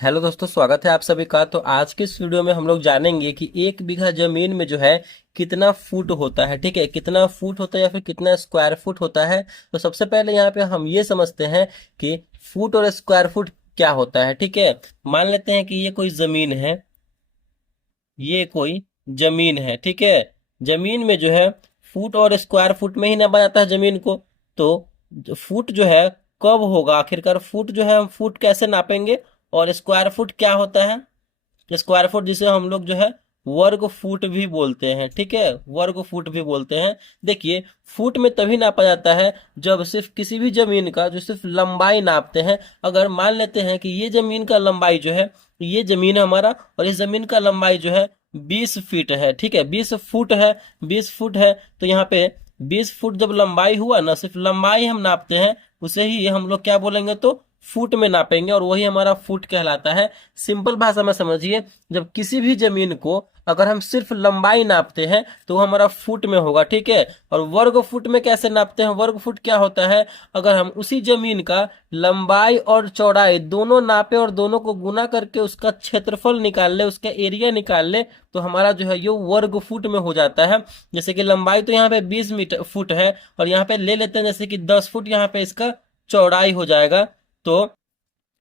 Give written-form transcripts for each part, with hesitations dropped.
Hello दोस्तों, स्वागत है आप सभी का। तो आज के इस वीडियो में हम लोग जानेंगे कि 1 बीघा जमीन में जो है कितना फुट होता है। ठीक है, कितना फुट होता है या फिर कितना स्क्वायर फुट होता है। तो सबसे पहले यहाँ पे हम ये समझते हैं कि फुट और स्क्वायर फुट क्या होता है। ठीक है, मान लेते हैं कि ये कोई जमीन है, ये कोई जमीन है। ठीक है, जमीन में जो है फुट और स्क्वायर फुट में ही नापा जाता है जमीन को। तो फुट जो है कब होगा आखिरकार, फुट जो है हम फुट कैसे नापेंगे, और स्क्वायर फुट क्या होता है। स्क्वायर फुट जिसे हम लोग जो है वर्ग फुट भी बोलते हैं। ठीक है, वर्ग फुट भी बोलते हैं। देखिए, फुट में तभी नापा जाता है जब सिर्फ किसी भी जमीन का जो सिर्फ लंबाई नापते हैं। अगर मान लेते हैं कि ये जमीन का लंबाई जो है, ये जमीन है हमारा, और इस जमीन का लंबाई जो है 20 फीट है। ठीक है, 20 फुट है, 20 फुट है। तो यहाँ पे 20 फुट जब लंबाई हुआ ना, सिर्फ लंबाई हम नापते हैं, उसे ही हम लोग क्या बोलेंगे, तो फुट में नापेंगे, और वही हमारा फुट कहलाता है। सिंपल भाषा में समझिए, जब किसी भी जमीन को अगर हम सिर्फ लंबाई नापते हैं तो वो हमारा फुट में होगा। ठीक है, और वर्ग फुट में कैसे नापते हैं, वर्ग फुट क्या होता है, अगर हम उसी जमीन का लंबाई और चौड़ाई दोनों नापे और दोनों को गुना करके उसका क्षेत्रफल निकाल ले, उसका एरिया निकाल ले, तो हमारा जो है ये वर्ग फुट में हो जाता है। जैसे कि लंबाई तो यहाँ पे 20 मीटर फुट है, और यहाँ पे ले लेते हैं जैसे कि 10 फुट यहाँ पे इसका चौड़ाई हो जाएगा। तो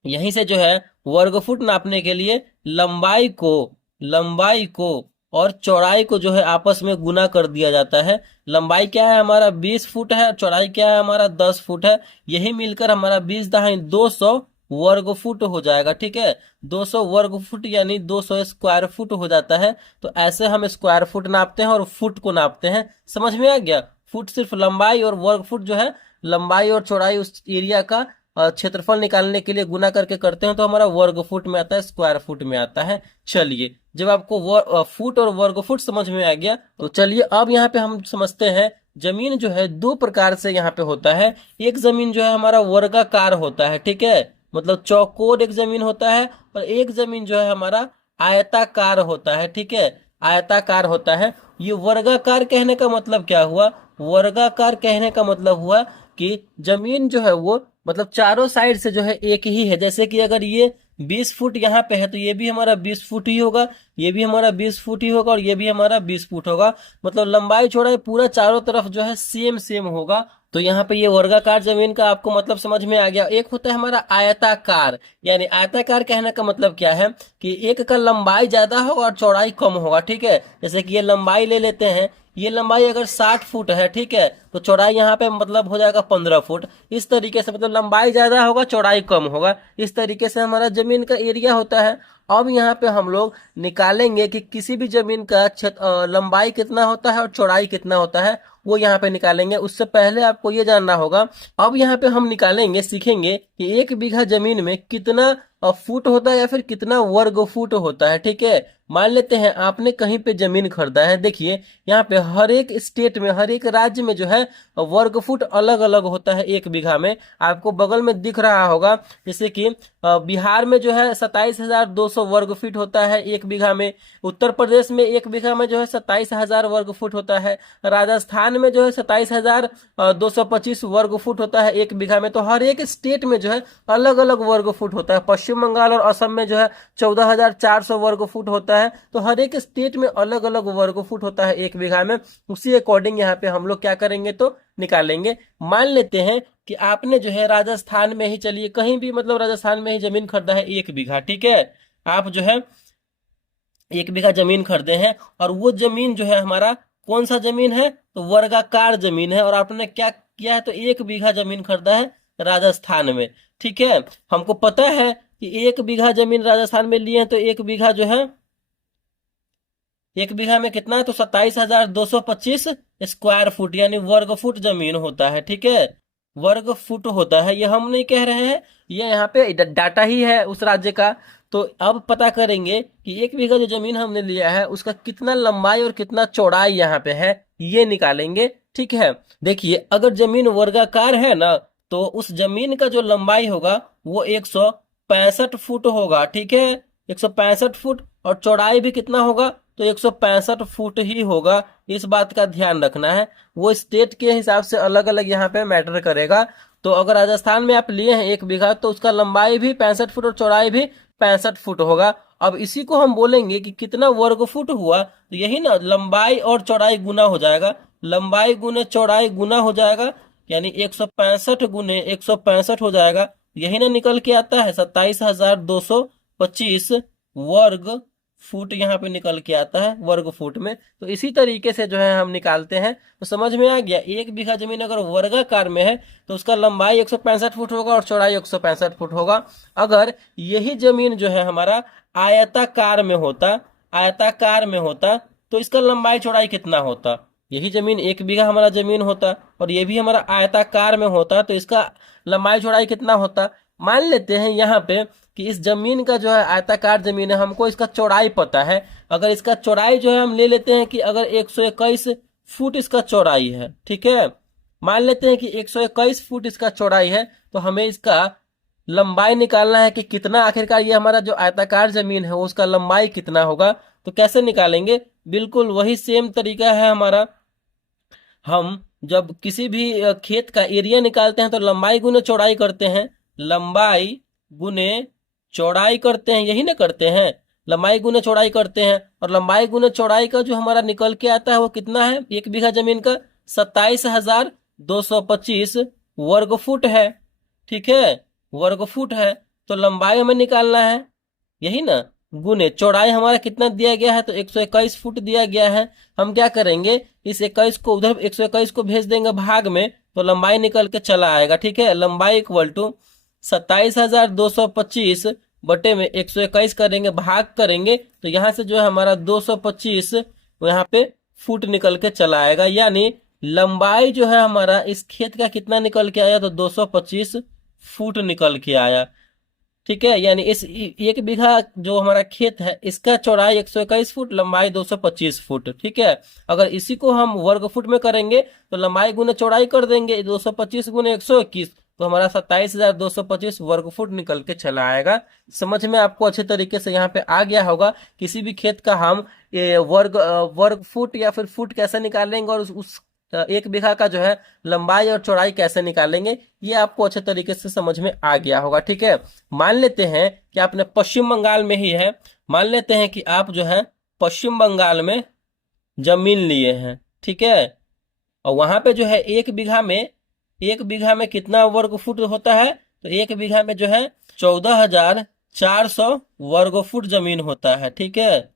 यहीं से जो है वर्ग फुट नापने के लिए लंबाई को और चौड़ाई को जो है आपस में गुना कर दिया जाता है। लंबाई क्या है हमारा 20 फुट है, चौड़ाई क्या है हमारा 10 फुट है। यही मिलकर हमारा 20 दहाई 200 वर्ग फुट हो जाएगा। ठीक है, 200 वर्ग फुट यानी 200 स्क्वायर फुट हो जाता है। तो ऐसे हम स्क्वायर फुट नापते हैं और फुट को नापते हैं। समझ में आ गया। फुट सिर्फ लंबाई, और वर्ग फुट जो है लंबाई और चौड़ाई उस एरिया का क्षेत्रफल निकालने के लिए गुना करके करते हैं, तो हमारा वर्ग फुट में आता है, स्क्वायर फुट में आता है। चलिए, जब आपको फुट और वर्ग फुट समझ में आ गया, तो चलिए अब यहाँ पे हम समझते हैं जमीन जो है दो प्रकार से यहाँ पे होता है। एक जमीन जो है हमारा वर्गाकार होता है। ठीक है, मतलब चौकोर एक जमीन होता है, और एक जमीन जो है हमारा आयताकार होता है। ठीक है, आयताकार होता है। ये वर्गाकार कहने का मतलब क्या हुआ, वर्गाकार कहने का मतलब हुआ कि जमीन जो है वो मतलब चारों साइड से जो है एक ही है। जैसे कि अगर ये 20 फुट यहाँ पे है तो ये भी हमारा 20 फुट ही होगा, ये भी हमारा 20 फुट ही होगा, और ये भी हमारा 20 फुट होगा। मतलब लंबाई चौड़ाई पूरा चारों तरफ जो है सेम सेम होगा। तो यहाँ पे ये वर्गाकार जमीन का आपको मतलब समझ में आ गया। एक होता है हमारा आयताकार, यानी आयताकार कहने का मतलब क्या है कि एक का लंबाई ज्यादा होगा और चौड़ाई कम होगा। ठीक है, जैसे कि ये लंबाई ले लेते हैं, ये लंबाई अगर 60 फुट है, ठीक है, तो चौड़ाई यहाँ पे मतलब हो जाएगा 15 फुट। इस तरीके से मतलब लंबाई ज्यादा होगा चौड़ाई कम होगा। इस तरीके से हमारा जमीन का एरिया होता है। अब यहाँ पे हम लोग निकालेंगे कि किसी भी जमीन का लंबाई कितना होता है और चौड़ाई कितना होता है, वो यहाँ पे निकालेंगे। उससे पहले आपको ये जानना होगा, अब यहाँ पे हम निकालेंगे, सीखेंगे कि 1 बीघा जमीन में कितना फुट होता है या फिर कितना वर्ग फुट होता है। ठीक है, मान लेते हैं आपने कहीं पे जमीन खरीदा है। देखिए, यहाँ पे हर एक स्टेट में, हर एक राज्य में जो है वर्ग फुट अलग अलग होता है 1 बीघा में। आपको बगल में दिख रहा होगा, जैसे कि बिहार में जो है 27,200 वर्ग फीट होता है 1 बीघा में। उत्तर प्रदेश में 1 बीघा में जो है 27,000 वर्ग फुट होता है। राजस्थान में जो है 27,225 वर्ग फुट होता है 1 बीघा में। तो हर एक स्टेट में जो है अलग अलग वर्ग फुट होता है। पश्चिम बंगाल और असम में जो है 14,400 वर्ग फुट होता है। तो हर एक स्टेट में अलग अलग वर्ग फुट होता है 1 बीघा में। उसी अकॉर्डिंग यहाँ पे हम लोग क्या करेंगे, तो निकालेंगे। मान लेते हैं कि आपने जो है राजस्थान में ही, चलिए कहीं भी मतलब राजस्थान में ही जमीन खरीदा है 1 बीघा। ठीक है, आप जो है 1 बीघा जमीन खरीदे हैं, और वो जमीन जो है हमारा कौन सा जमीन है, तो वर्गाकार जमीन है। और आपने क्या किया है, तो 1 बीघा जमीन खरीदा है राजस्थान में। ठीक है, हमको पता है कि 1 बीघा जमीन राजस्थान में लिए हैं, तो 1 बीघा जो है 1 बीघा में कितना है, तो 27,225 स्क्वायर फुट यानी वर्ग फुट जमीन होता है। ठीक है, वर्ग फुट होता है, ये हम नहीं कह रहे हैं, ये यहाँ पे डाटा ही है उस राज्य का। तो अब पता करेंगे कि 1 बीघा जो जमीन हमने लिया है उसका कितना लंबाई और कितना चौड़ाई यहाँ पे है, ये निकालेंगे। ठीक है, देखिए, अगर जमीन वर्गाकार है ना, तो उस जमीन का जो लंबाई होगा वो 165 फुट होगा। ठीक है, 165 फुट, और चौड़ाई भी कितना होगा, तो 165 फुट ही होगा। इस बात का ध्यान रखना है, वो स्टेट के हिसाब से अलग अलग यहाँ पे मैटर करेगा। तो अगर राजस्थान में आप लिए हैं 1 बीघा, तो उसका लंबाई भी 65 फुट और चौड़ाई भी 165 फुट होगा। अब इसी को हम बोलेंगे कि कितना वर्ग फुट हुआ, तो यही ना, लंबाई और चौड़ाई गुना हो जाएगा, लंबाई गुने चौड़ाई गुना हो जाएगा, यानी 165 गुने 165 हो जाएगा। यही ना निकल के आता है 27,225 वर्ग फुट, यहाँ पे निकल के आता है वर्ग फुट में। तो इसी तरीके से जो है हम निकालते हैं। तो समझ में आ गया, 1 बीघा जमीन अगर वर्गाकार में है तो उसका लंबाई 165 फुट होगा और चौड़ाई 165 फुट होगा। अगर यही जमीन जो है हमारा आयताकार में होता, आयताकार में होता, तो इसका लंबाई चौड़ाई कितना होता। यही जमीन 1 बीघा हमारा जमीन होता और ये भी हमारा आयताकार में होता, तो इसका लंबाई चौड़ाई कितना होता। मान लेते हैं यहाँ पे कि इस जमीन का जो है आयताकार जमीन है, हमको इसका चौड़ाई पता है। अगर इसका चौड़ाई जो है हम ले लेते हैं कि अगर 121 फुट इसका चौड़ाई है, ठीक है, मान लेते हैं कि 121 फुट इसका चौड़ाई है, तो हमें इसका लंबाई निकालना है कि कितना, आखिरकार ये हमारा जो आयताकार जमीन है उसका लंबाई कितना होगा। तो कैसे निकालेंगे, बिल्कुल वही सेम तरीका है हमारा। हम जब किसी भी खेत का एरिया निकालते हैं तो लंबाई गुने चौड़ाई करते हैं, लंबाई गुने चौड़ाई करते हैं, यही ना करते हैं, लंबाई गुने चौड़ाई करते हैं। और लंबाई गुने चौड़ाई का जो हमारा निकल के आता है वो कितना है, 1 बीघा जमीन का 27,225 वर्ग फुट है, ठीक है, वर्ग फुट है। तो लंबाई हमें निकालना है, यही ना, गुने चौड़ाई हमारा कितना दिया गया है, तो 121 फुट दिया गया है। हम क्या करेंगे, इस 21 को उधर 121 को भेज देंगे भाग में, तो लंबाई निकल के चला आएगा, ठीक है। लंबाई इक्वल टू 27,225 बटे में 121 करेंगे, भाग करेंगे, तो यहाँ से जो है हमारा 225 यहाँ पे फुट निकल के चला आएगा। यानी लंबाई जो है हमारा इस खेत का कितना निकल के आया, तो 225 फुट निकल के आया, ठीक है। यानी इस 1 बीघा जो हमारा खेत है इसका चौड़ाई 121 फुट, लंबाई 225 फुट, ठीक है। अगर इसी को हम वर्ग फुट में करेंगे तो लंबाई गुने चौड़ाई कर देंगे, 225 गुने 121, तो हमारा 27,225 वर्ग फुट निकल के चला आएगा। समझ में आपको अच्छे तरीके से यहाँ पे आ गया होगा। किसी भी खेत का हम वर्ग फुट या फिर फुट कैसे निकालेंगे और उस 1 बीघा का जो है लंबाई और चौड़ाई कैसे निकालेंगे, ये आपको अच्छे तरीके से समझ में आ गया होगा, ठीक है। मान लेते हैं कि आपने पश्चिम बंगाल में ही है, मान लेते हैं कि आप जो है पश्चिम बंगाल में जमीन लिए हैं, ठीक है, और वहां पे जो है 1 बीघा में कितना वर्ग फुट होता है, तो 1 बीघा में जो है 14,400 वर्ग फुट जमीन होता है, ठीक है,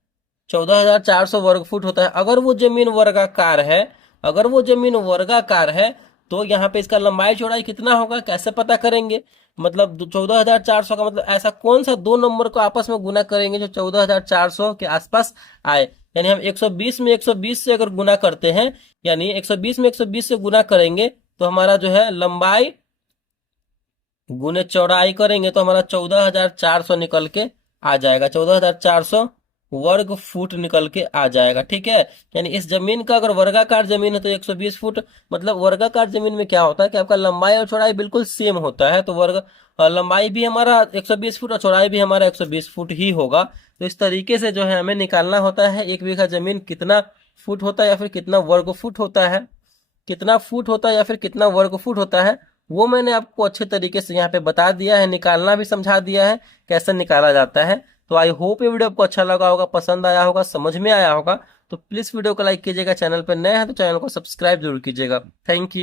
14,400 वर्ग फुट होता है। अगर वो जमीन वर्गाकार है, अगर वो जमीन वर्गाकार है, तो यहाँ पे इसका लंबाई चौड़ाई कितना होगा, कैसे पता करेंगे। मतलब 14,400 का मतलब ऐसा कौन सा दो नंबर को आपस में गुना करेंगे जो 14,400 के आसपास आए। यानी हम 120 में 120 से अगर गुना करते हैं, यानी 120 में 120 से गुना करेंगे तो हमारा जो है लंबाई गुने चौड़ाई करेंगे तो हमारा 14,400 निकल के आ जाएगा, 14,400 वर्ग फुट निकल के आ जाएगा, ठीक है। यानी इस जमीन का अगर वर्गाकार जमीन है तो 120 फुट, मतलब वर्गाकार जमीन में क्या होता है कि आपका लंबाई और चौड़ाई बिल्कुल सेम होता है, तो लंबाई भी हमारा 120 फुट और चौड़ाई भी हमारा 120 फुट ही होगा। तो इस तरीके से जो है हमें निकालना होता है 1 बीघा जमीन कितना फुट होता है या फिर कितना वर्ग फुट होता है, कितना फुट होता है या फिर कितना वर्ग फुट होता है, वो मैंने आपको अच्छे तरीके से यहाँ पे बता दिया है, निकालना भी समझा दिया है कैसे निकाला जाता है। तो आई होप ये वीडियो आपको अच्छा लगा होगा, पसंद आया होगा, समझ में आया होगा। तो प्लीज वीडियो को लाइक कीजिएगा, चैनल पर नए हैं तो चैनल को सब्सक्राइब जरूर कीजिएगा। Thank you.